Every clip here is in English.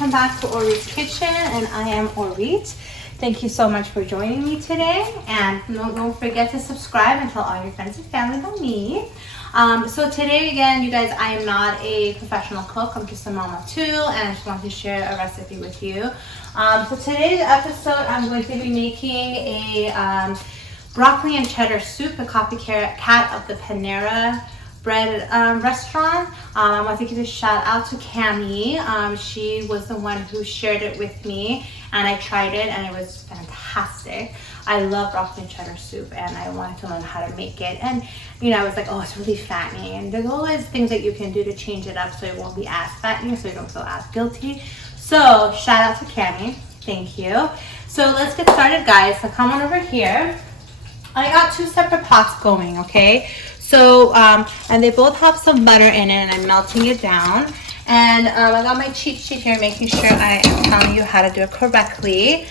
welcome back to Ori's Kitchen, and I am Orit. Thank you so much for joining me today, and don't forget to subscribe and tell all your friends and family about me. So today again, you guys, I am not a professional cook. I'm just a mom of two, and I just want to share a recipe with you. So today's episode, I'm going to be making a broccoli and cheddar soup, a copycat of the Panera Bread restaurant. I want to give a shout out to Cami. She was the one who shared it with me, and I tried it and it was fantastic. I love broccoli and cheddar soup, and I wanted to learn how to make it. And you know, I was like, oh, it's really fattening, and there's always things that you can do to change it up so it won't be as fattening, so you don't feel as guilty. So shout out to Cami, thank you. So let's get started, guys. So come on over here. I got two separate pots going, okay? So, and they both have some butter in it, and I'm melting it down. And I got my cheat sheet here, making sure I am telling you how to do it correctly.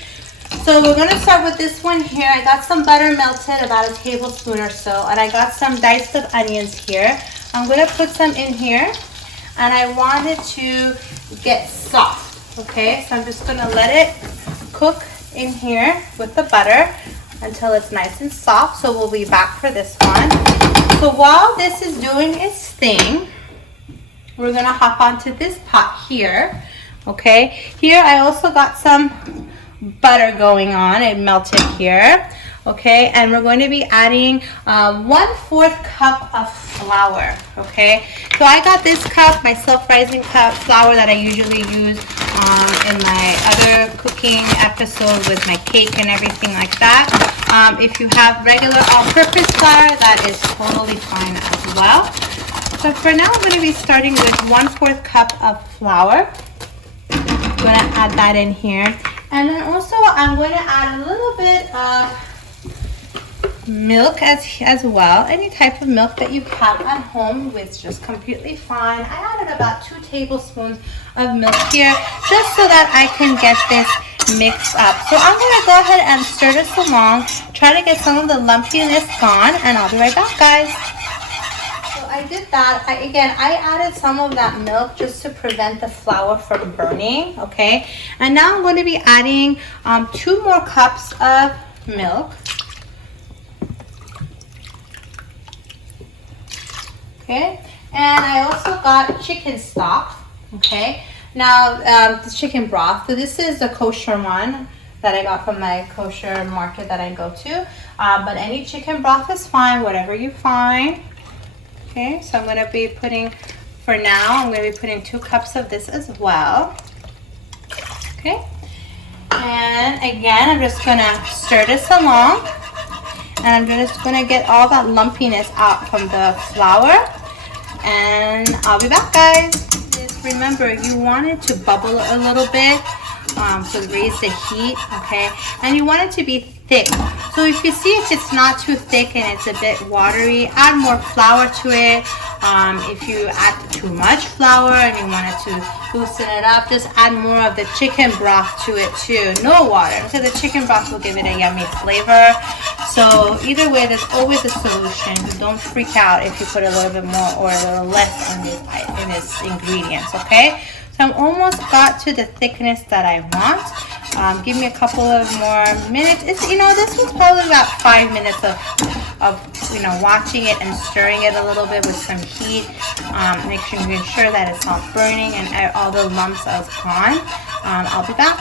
So we're gonna start with this one here. I got some butter melted, about a tablespoon or so, and I got some diced up onions here. I'm gonna put some in here, and I want it to get soft, okay? So I'm just gonna let it cook in here with the butter until it's nice and soft. So we'll be back for this one. So while this is doing its thing, we're gonna hop onto this pot here, okay? Here I also got some butter going on, it melted here, okay? And we're going to be adding 1/4 cup of flour, okay? So I got this cup, my self-rising cup flour that I usually use in my other cooking episode with my cake and everything like that. If you have regular all-purpose flour, that is totally fine as well. So for now, I'm going to be starting with 1/4 cup of flour. I'm going to add that in here. And then also, I'm going to add a little bit of milk as well. Any type of milk that you have at home is just completely fine. I added about 2 tablespoons of milk here, just so that I can get this mixed up. So I'm going to go ahead and stir this along, try to get some of the lumpiness gone, and I'll be right back, guys. So I did that. I added some of that milk just to prevent the flour from burning, okay? And now I'm going to be adding 2 more cups of milk. Okay, and I also got chicken stock, okay? Now, the chicken broth. So this is the kosher one that I got from my kosher market that I go to. But any chicken broth is fine, whatever you find. Okay, so I'm going to be putting, for now, I'm going to be putting 2 cups of this as well. Okay, and again, I'm just going to stir this along. And I'm just going to get all that lumpiness out from the flour. And I'll be back, guys. Just remember, you want it to bubble a little bit, so raise the heat, okay? And you want it to be thick. So if you see if it's not too thick and it's a bit watery, add more flour to it. If you add too much flour and you want it to loosen it up, just add more of the chicken broth to it too. No water, so the chicken broth will give it a yummy flavor. So either way, there's always a solution. Don't freak out if you put a little bit more or a little less in this ingredients, okay? So I'm almost got to the thickness that I want. Give me a couple of more minutes. It's, you know, this was probably about 5 minutes of you know, watching it and stirring it a little bit with some heat. Making sure that it's not burning and all the lumps are gone. I'll be back.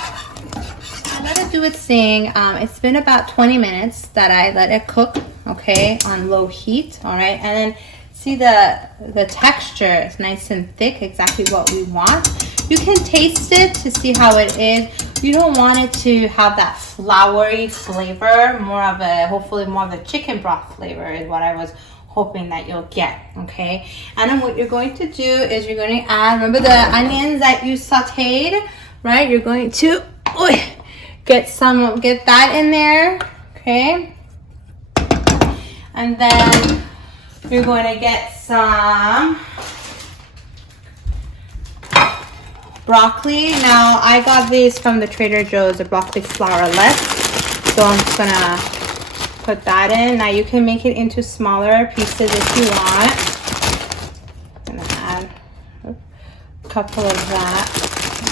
Let it do its thing. It's been about 20 minutes that I let it cook, okay, on low heat, all right? And then see the texture is nice and thick, exactly what we want. You can taste it to see how it is. You don't want it to have that floury flavor, more of a, hopefully more of the chicken broth flavor is what I was hoping that you'll get, okay? And then what you're going to do is you're going to add, remember the onions that you sauteed, right? You're going to get that in there, okay? And then you're going to get some broccoli. Now I got these from the Trader Joe's, the broccoli flowerless. So I'm just gonna put that in. Now you can make it into smaller pieces if you want. I'm gonna add a couple of that.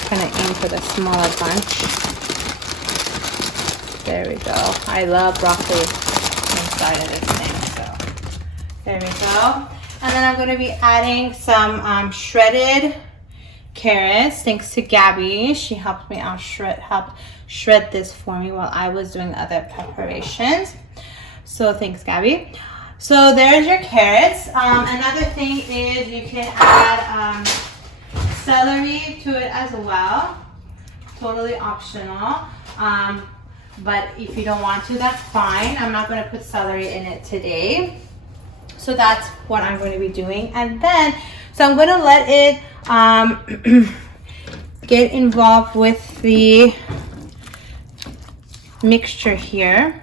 trying to aim for the smaller bunch. There we go. I love broccoli inside of this thing, so there we go. And then I'm going to be adding some shredded carrots. Thanks to Gabby, she helped me out shred this for me while I was doing other preparations. So thanks, Gabby. So there's your carrots. Another thing is you can add celery to it as well. Totally optional. But if you don't want to, that's fine. I'm not going to put celery in it today. So that's what I'm going to be doing. And then, so I'm going to let it get involved with the mixture here.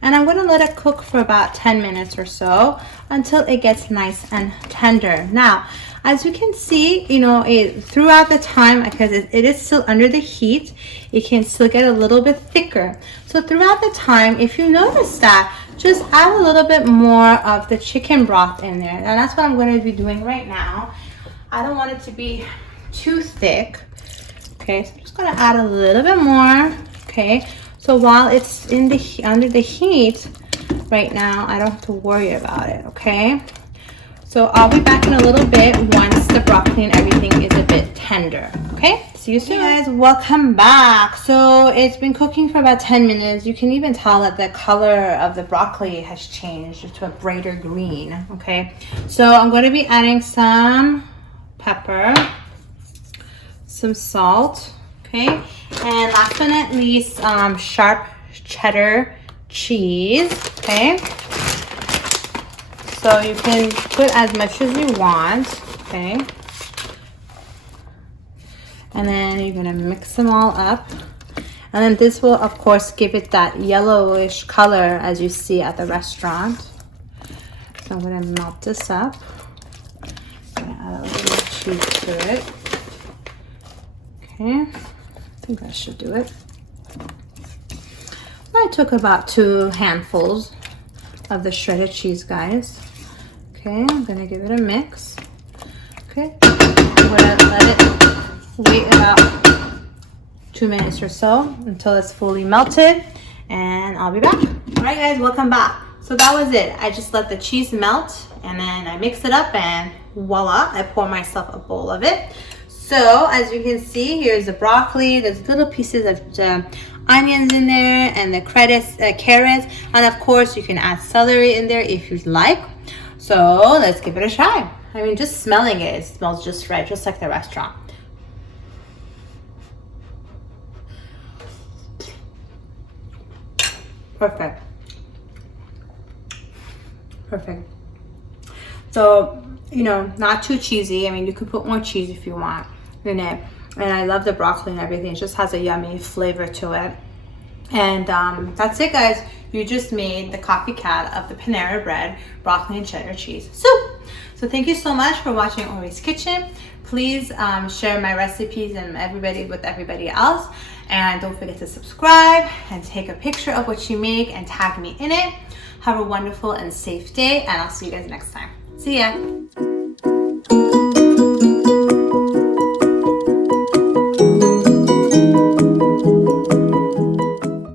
And I'm going to let it cook for about 10 minutes or so until it gets nice and tender. Now, as you can see, you know, throughout the time, because it is still under the heat, it can still get a little bit thicker. So throughout the time, if you notice that, just add a little bit more of the chicken broth in there. And that's what I'm going to be doing right now. I don't want it to be too thick. Okay, so I'm just going to add a little bit more. Okay, so while it's in the under the heat right now, I don't have to worry about it. Okay. So I'll be back in a little bit once the broccoli and everything is a bit tender. Okay, see you soon. Hey guys, welcome back. So it's been cooking for about 10 minutes. You can even tell that the color of the broccoli has changed to a brighter green. Okay, so I'm going to be adding some pepper, some salt, okay, and last but not least, sharp cheddar cheese, okay. So you can put as much as you want, okay? And then you're gonna mix them all up. And then this will, of course, give it that yellowish color as you see at the restaurant. So I'm gonna melt this up. I'm gonna add a little more cheese to it. Okay, I think that should do it. I took about 2 handfuls of the shredded cheese, guys. Okay, I'm gonna give it a mix. Okay, I'm gonna let it wait about 2 minutes or so until it's fully melted, and I'll be back. All right, guys, welcome back. So that was it. I just let the cheese melt, and then I mix it up, and voila, I pour myself a bowl of it. So as you can see, here's the broccoli. There's little pieces of onions in there, and the carrots, and of course you can add celery in there if you'd like. So let's give it a try. I mean, just smelling it, it smells just right, just like the restaurant. Perfect. Perfect. So, you know, not too cheesy. I mean, you could put more cheese if you want in it. And I love the broccoli and everything. It just has a yummy flavor to it. And that's it, guys. You just made the copycat of the Panera Bread broccoli and cheddar cheese soup. So thank you so much for watching Ori's Kitchen. Please share my recipes and with everybody else. And don't forget to subscribe and take a picture of what you make and tag me in it. Have a wonderful and safe day, and I'll see you guys next time. See ya.